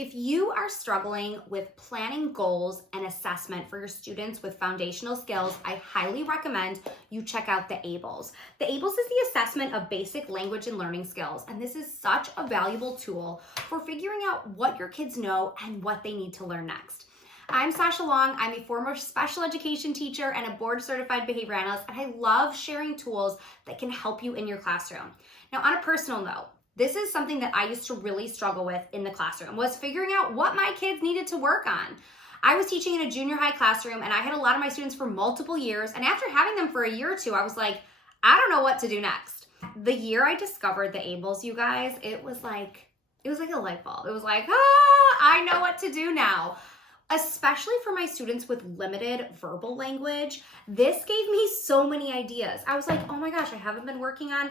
If you are struggling with planning goals and assessment for your students with foundational skills, I highly recommend you check out the ABLLS. The ABLLS is the assessment of basic language and learning skills, and this is such a valuable tool for figuring out what your kids know and what they need to learn next. I'm Sasha Long. I'm a former special education teacher and a board-certified behavior analyst, and I love sharing tools that can help you in your classroom. Now, on a personal note, this is something that I used to really struggle with in the classroom, was figuring out what my kids needed to work on. I was teaching in a junior high classroom, and I had a lot of my students for multiple years, and after having them for a year or two, I was like, I don't know what to do next. The year I discovered the ABLLS, you guys, it was like a light bulb. It was like, I know what to do now. Especially for my students with limited verbal language, this gave me so many ideas. I was like, oh my gosh, I haven't been working on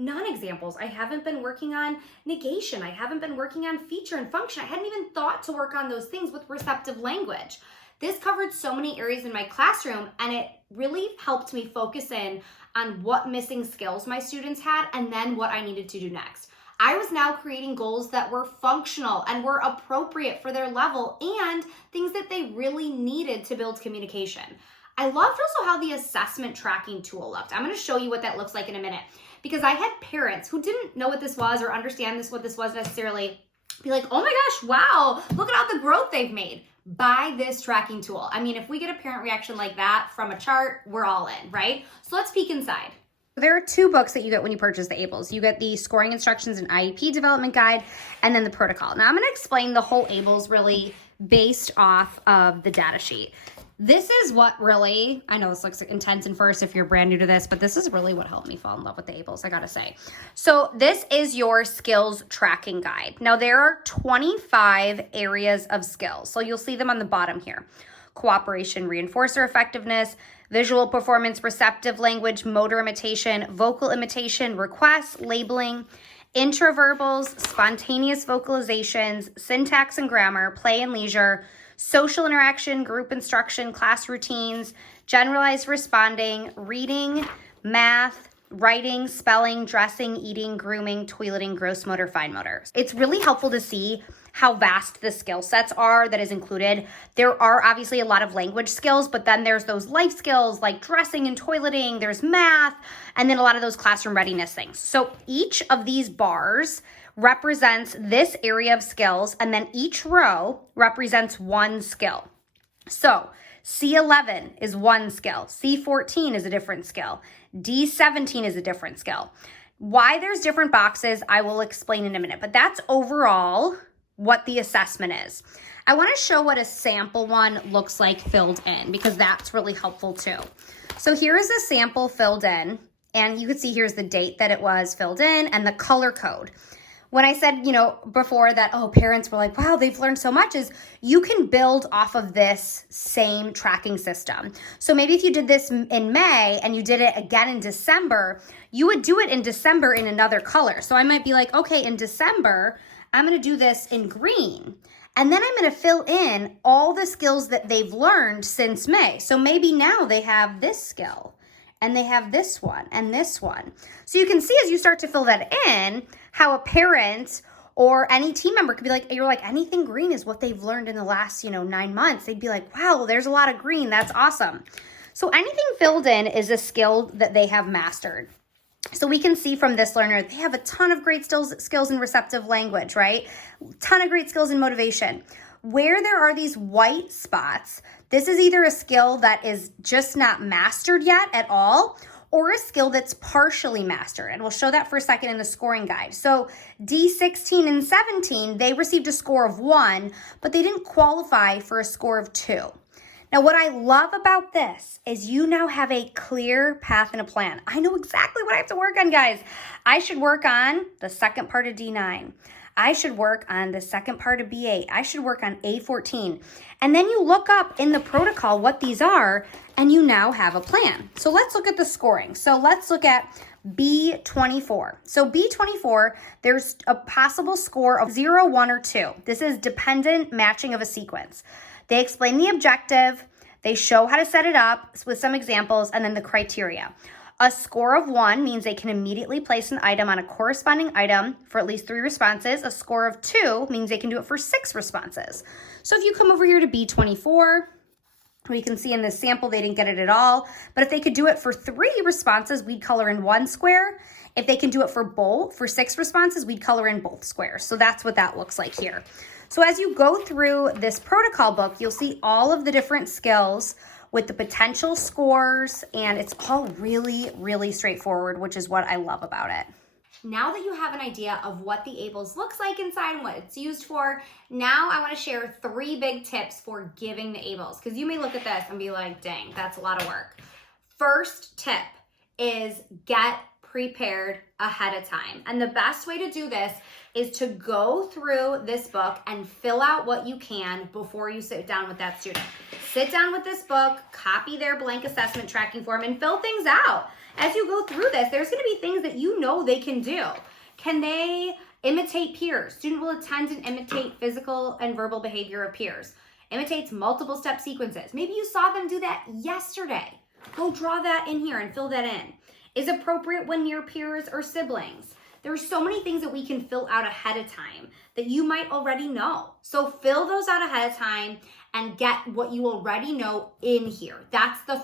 non-examples. I haven't been working on negation. I haven't been working on feature and function. I hadn't even thought to work on those things with receptive language. This covered so many areas in my classroom, and it really helped me focus in on what missing skills my students had and then what I needed to do next. I was now creating goals that were functional and were appropriate for their level and things that they really needed to build communication. I loved also how the assessment tracking tool looked. I'm going to show you what that looks like in a minute, because I had parents who didn't know what this was or understand what this was necessarily be like, oh my gosh, wow, look at all the growth they've made by this tracking tool. I mean, if we get a parent reaction like that from a chart, we're all in, right? So let's peek inside. There are two books that you get when you purchase the ABLLS. You get the Scoring Instructions and IEP Development Guide, and then the protocol. Now I'm going to explain the whole ABLLS really based off of the data sheet. This is what really, I know this looks intense in first if you're brand new to this, but this is really what helped me fall in love with the ABLLS, I gotta say. So this is your skills tracking guide. Now there are 25 areas of skills. So you'll see them on the bottom here. Cooperation, reinforcer effectiveness, visual performance, receptive language, motor imitation, vocal imitation, requests, labeling, intraverbals, spontaneous vocalizations, syntax and grammar, play and leisure, social interaction, group instruction, class routines, generalized responding, reading, math, writing, spelling, dressing, eating, grooming, toileting, gross motor, fine motor. It's really helpful to see how vast the skill sets are that is included. There are obviously a lot of language skills, but then there's those life skills like dressing and toileting, there's math, and then a lot of those classroom readiness things. So each of these bars represents this area of skills, and then each row represents one skill. So C11 is one skill, C14 is a different skill, D17 is a different skill. Why there's different boxes, I will explain in a minute, but that's overall what the assessment is. I want to show what a sample one looks like filled in, because that's really helpful too. So here is a sample filled in, and you can see here's the date that it was filled in and the color code. When I said, before that, parents were like, wow, they've learned so much, is you can build off of this same tracking system. So maybe if you did this in May and you did it again in December, you would do it in December in another color. So I might be like, okay, in December, I'm going to do this in green. And then I'm going to fill in all the skills that they've learned since May. So maybe now they have this skill, and they have this one and this one. So you can see as you start to fill that in, how a parent or any team member could be like, you're like, anything green is what they've learned in the last, 9 months. They'd be like, wow, there's a lot of green. That's awesome. So anything filled in is a skill that they have mastered. So we can see from this learner, they have a ton of great skills in receptive language, right? Ton of great skills in motivation. Where there are these white spots, this is either a skill that is just not mastered yet at all, or a skill that's partially mastered. And we'll show that for a second in the scoring guide. So D16 and 17, they received a score of 1, but they didn't qualify for a score of 2. Now, what I love about this is you now have a clear path and a plan. I know exactly what I have to work on, guys. I should work on the second part of D9. I should work on the second part of B8. I should work on A14. And then you look up in the protocol what these are, and you now have a plan. So let's look at the scoring. So let's look at B24. So B24, there's a possible score of 0, 1, or 2. This is dependent matching of a sequence. They explain the objective, they show how to set it up with some examples, and then the criteria. A score of 1 means they can immediately place an item on a corresponding item for at least 3 responses. A score of 2 means they can do it for 6 responses. So if you come over here to B24, we can see in this sample they didn't get it at all, but if they could do it for 3 responses, we'd color in 1 square. If they can do it for 6 responses, we'd color in both squares. So that's what that looks like here. So as you go through this protocol book, you'll see all of the different skills with the potential scores, and it's all really, really straightforward, which is what I love about it. Now that you have an idea of what the ABLLS looks like inside and what it's used for, now I want to share 3 big tips for giving the ABLLS, because you may look at this and be like, dang, that's a lot of work. First tip is get prepared ahead of time. And the best way to do this is to go through this book and fill out what you can before you sit down with that student. Sit down with this book, copy their blank assessment tracking form, and fill things out. As you go through this, there's going to be things that you know they can do. Can they imitate peers? Student will attend and imitate physical and verbal behavior of peers. Imitates multiple step sequences. Maybe you saw them do that yesterday. Go draw that in here and fill that in. Is appropriate when near peers or siblings. There are so many things that we can fill out ahead of time that you might already know. So fill those out ahead of time and get what you already know in here. That's the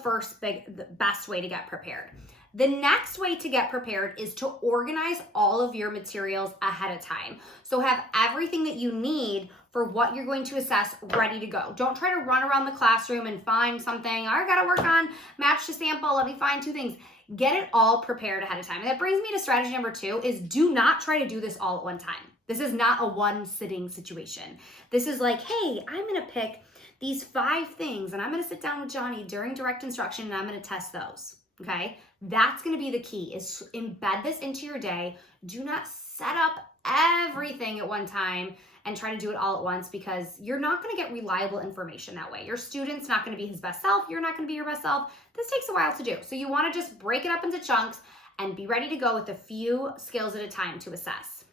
best way to get prepared. The next way to get prepared is to organize all of your materials ahead of time. So have everything that you need for what you're going to assess ready to go. Don't try to run around the classroom and find something. I gotta work on match to sample. Let me find 2 things. Get it all prepared ahead of time. And that brings me to strategy number 2 is do not try to do this all at one time. This is not a one sitting situation. This is like, hey, I'm gonna pick these 5 things and I'm gonna sit down with Johnny during direct instruction and I'm gonna test those, okay? That's gonna be the key is embed this into your day. Do not set up everything at one time and try to do it all at once because you're not gonna get reliable information that way. Your student's not gonna be his best self. You're not gonna be your best self. This takes a while to do. So you wanna just break it up into chunks and be ready to go with a few skills at a time to assess.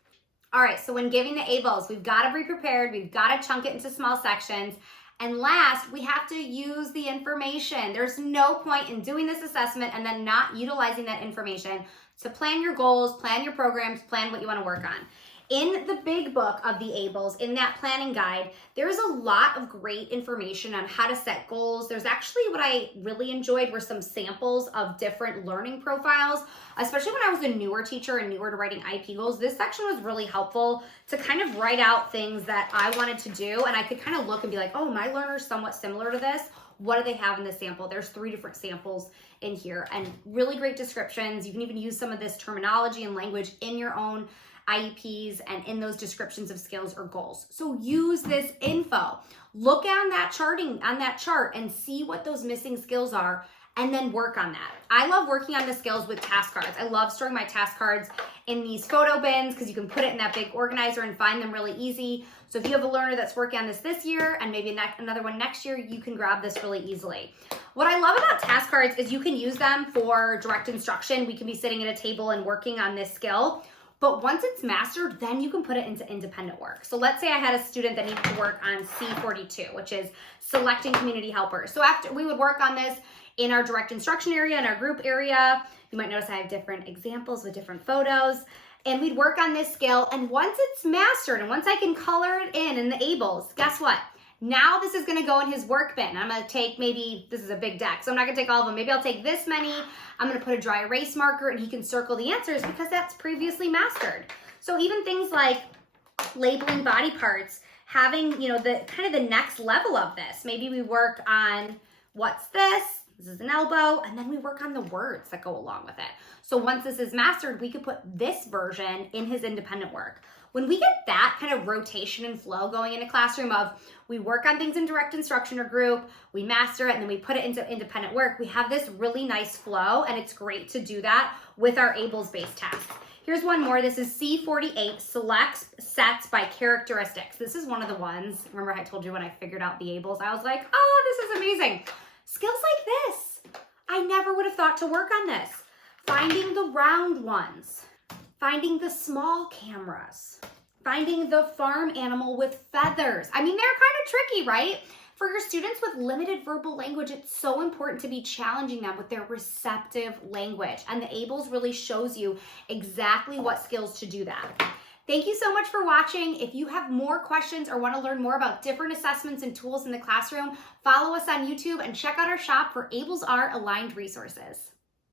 All right, so when giving the ABLLS, we've gotta be prepared. We've gotta chunk it into small sections. And last, we have to use the information. There's no point in doing this assessment and then not utilizing that information to plan your goals, plan your programs, plan what you wanna work on. In the big book of the ABLLS, in that planning guide, there's a lot of great information on how to set goals. There's actually what I really enjoyed were some samples of different learning profiles, especially when I was a newer teacher and newer to writing IEP goals. This section was really helpful to kind of write out things that I wanted to do, and I could kind of look and be like, oh, my learner's somewhat similar to this. What do they have in this sample? There's 3 different samples in here and really great descriptions. You can even use some of this terminology and language in your own IEPs and in those descriptions of skills or goals. So use this info. Look on that chart and see what those missing skills are and then work on that. I love working on the skills with task cards. I love storing my task cards in these photo bins because you can put it in that big organizer and find them really easy. So if you have a learner that's working on this year and maybe another one next year, you can grab this really easily. What I love about task cards is you can use them for direct instruction. We can be sitting at a table and working on this skill. But once it's mastered, then you can put it into independent work. So let's say I had a student that needed to work on C42, which is selecting community helpers. So after we would work on this in our direct instruction area, in our group area, you might notice I have different examples with different photos, and we'd work on this skill. And once it's mastered, and once I can color it in the ABLLS, guess what? Now this is gonna go in his work bin. I'm gonna take maybe, this is a big deck, so I'm not gonna take all of them. Maybe I'll take this many. I'm gonna put a dry erase marker and he can circle the answers because that's previously mastered. So even things like labeling body parts, having, the kind of the next level of this. Maybe we work on what's this? This is an elbow, and then we work on the words that go along with it. So once this is mastered, we could put this version in his independent work. When we get that kind of rotation and flow going in a classroom of we work on things in direct instruction or group, we master it, and then we put it into independent work, we have this really nice flow, and it's great to do that with our ABLLS-based tasks. Here's one more. This is C48, selects sets by characteristics. This is one of the ones, remember I told you when I figured out the ABLLS, I was like, oh, this is amazing. Skills like this, I never would have thought to work on this. Finding the round ones, finding the small cameras, finding the farm animal with feathers. I mean, they're kind of tricky, right? For your students with limited verbal language, it's so important to be challenging them with their receptive language. And the ABLLS really shows you exactly what skills to do that. Thank you so much for watching. If you have more questions or want to learn more about different assessments and tools in the classroom, follow us on YouTube and check out our shop for ABLLS-R aligned resources.